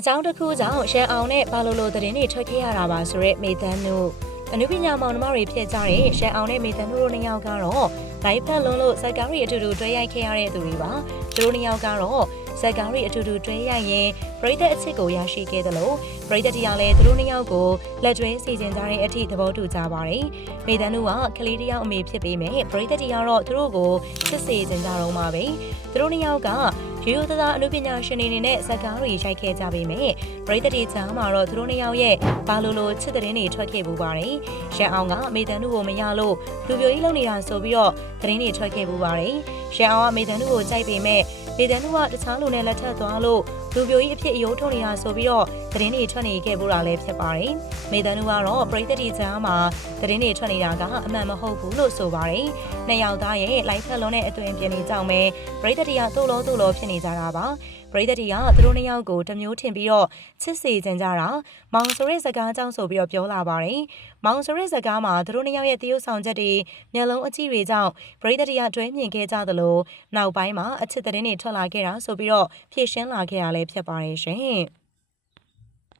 အကြောင်းတစ်ခုကြောင့်ရှန်အောင်နဲ့ဘာလိုလိုသတင်းတွေထွက်ခဲ့ရတာပါဆိုရက်မေတန်းတို့အနုပညာမောင်နှမတွေဖြစ်ကြတဲ့ရှန်အောင်နဲ့မေတန်းတို့တို့နှစ်ယောက်ကတော့လိုက်ဖက်လုံးလို့ဇက်ကားရီအတူတူတွဲရိုက်ခဲ့ရတဲ့သူတွေပါသူတို့နှစ်ယောက်ကတော့ ဇက်ကားရီအတူတူတွဲရိုက်ရင်ပရိသတ်အချစ်ကိုရရှိခဲ့တယ်လို့ပရိသတ်တရားလည်းသူတို့နှစ်ယောက်ကိုလက်တွဲစီစဉ်ကြတဲ့အထိသဘောတူကြပါတယ်မေတန်းတို့ကကလေးတစ်ယောက်အမေဖြစ်ပေမဲ့ပရိသတ်တရားတော့သူတို့ကိုစစ်ဆေးကြကြတော့မှာပဲသူတို့နှစ်ယောက်ကရိုးရိုးသားသားအနုပညာရှင်တွေအနေနဲ့ဇာတ်ကားတွေရိုက်ခဲ့ကြပေမဲ့ပရိသတ်တွေကြားမှာတော့သူတို့နှစ်ယောက်ရဲ့ဘာလို့လို့ချစ်တဲ့တွေထွက်ခဲ့ပူပါတယ်။ရန်အောင်ကအမေတန်တို့ကိုမရလို့လူပြိုကြီးလုံနေတာဆိုပြီးတော့သတင်းတွေထွက်ခဲ့ပူပါတယ်။ ရန်အောင်ကအမေတန်တို့ကိုကြိုက်ပေမဲ့မေတန်တို့ကတခြားလူနဲ့လက်ထပ်သွားလို့လူပြိုကြီးအဖြစ်အယိုးထုံနေတာဆိုပြီးတော့သတင်းတွေထွက်နေခဲ့ပူတာလည်းဖြစ်ပါတယ်။မေတန်တို့ကတော့ပရိသတ်တွေကြားမှာသတင်းတွေထွက်နေတာကအမှန်မဟုတ်ဘူးလို့ဆိုပါတယ်။နှစ်ယောက်သားရဲ့လိုက်ဖက်လုံးနဲ့အသွင်ပြင်နေကြောင်းပဲပရိသတ်တွေကသို့လို့သို့လို့ဖြစ်နေကြတာပါပရိသတ်တွေကသူတို့နှစ်ယောက်ကိုတစ်မျိုးထင်ပြီးတော့ချစ်စေကြကြတာမောင်ဆိုတဲ့စကားကြောင့်ဆိုပြီးတော့ပြောလာပါတယ်မောင်ဆိုတဲ့စကားမှာသူတို့နှစ်ယောက်ရဲ့တရုပ်ဆောင်ချက်တွေမျက်လုံးအကြည့်တွေကြောင့်ပရိသတ်တွေကတွဲမြင်ခဲ့ကြသလိုနောက်ပိုင်းမှာအချစ်သတင်းတွေထွက်လာခဲ့တာဆိုပြီးတော့ဖြည့်ရှင်းလာခဲ့ရလဲဖြစ်ပါတယ်ရှင်